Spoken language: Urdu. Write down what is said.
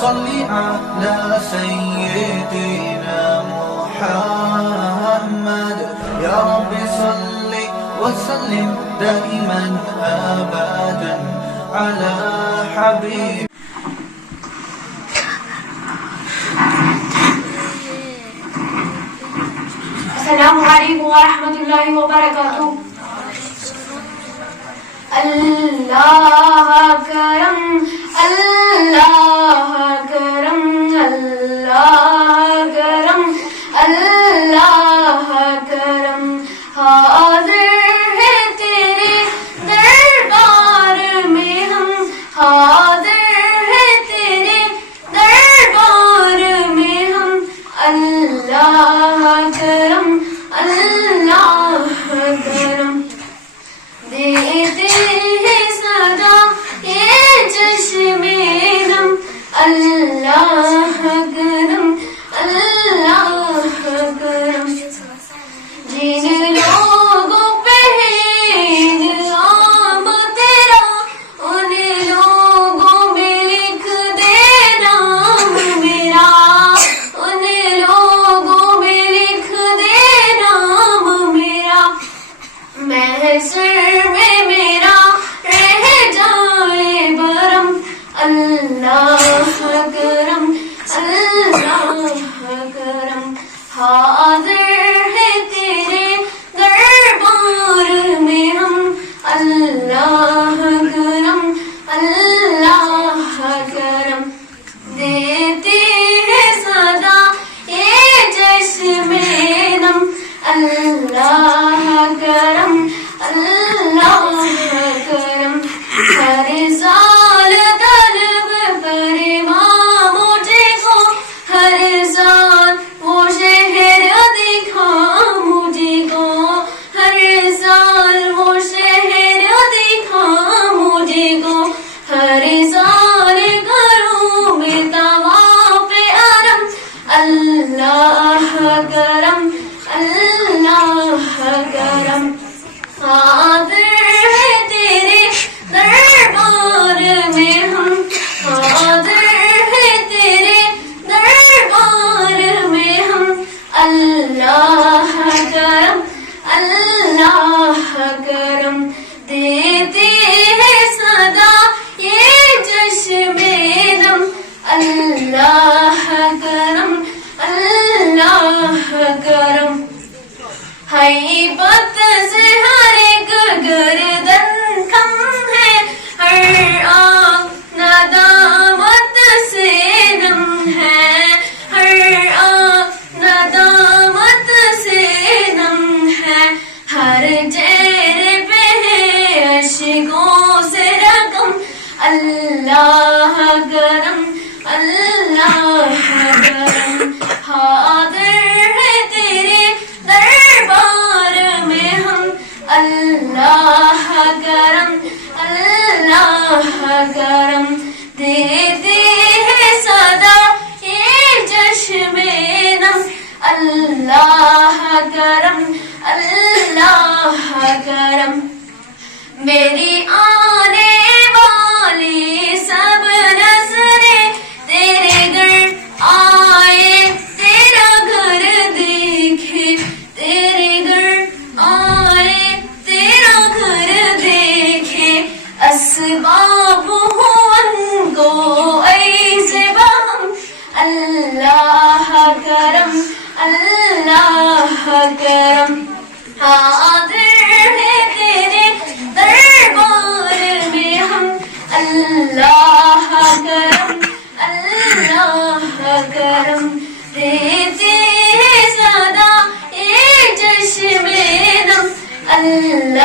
صل على سيدنا محمد يا رب صل وسلم دائما أبدا على حبيب. السلام علیکم ورحمۃ اللہ وبرکاتہ. اللہ کرم اللہ کرم اللہ کرم اللہ کرم حاضر ہے تیرے دربار میں ہم حاضر ہے تیرے دربار میں ہم اللہ کرم اللہ کرم دیتے ہیں صدا یہ چشم نم اللہ کرم اللہ کرم. جن لوگوں پہ انعام تیرا ان لوگوں میں لکھ دے نام میرا ان لوگوں میں لکھ دے نام میرا. محشر میں میرا رہ جائے برم اللہ کرم اللہ کرم. حاضر ہے تیرے دربار میں ہم اللہ کرم اللہ کرم. دیتے ہیں صدا یہ چشم نم اللہ کرم اللہ کرم. ہر سال طلب پر امام مجھے کو ہر سال وہ شہر دکھا مجھے کو ہر سال وہ شہر دکھا مجھے کو ہر سال کروں میں طواف حرم اللہ کرم اللہ کرم. حاضر ہے تیرے دربار میں ہم حاضر ہے تیرے دربار میں ہم اللہ کرم اللہ کرم. دیتے ہیں صدا یہ چشم نم اللہ کرم اللہ کرم. ہیبت سے ہر ایک گردن کم ہے ہر آنکھ ندامت سے نم ہے ہر آنکھ ندامت سے نم ہے. ہر چہرے پہ ہے اشکوں سے رقم اللہ کرم اللہ کرم. حاضر ہے تیرے دربار میں ہم اللہ کرم اللہ کرم. دیتے ہیں صدا یہ چشم نم اللہ کرم اللہ کرم. میری آنے والی سب نظریں تیرے گھر آئے تیرا گھر دیکھے تیرے گھر آئے تیرا گھر دیکھے. اسباب ہوں ان کو ایسے بہم اللہ کرم اللہ کرم. حاضر ہے تیرے دربار میں ہم اللہ کرم اللہ کرم. دیتے ہیں صدا یہ چشم نم اللہ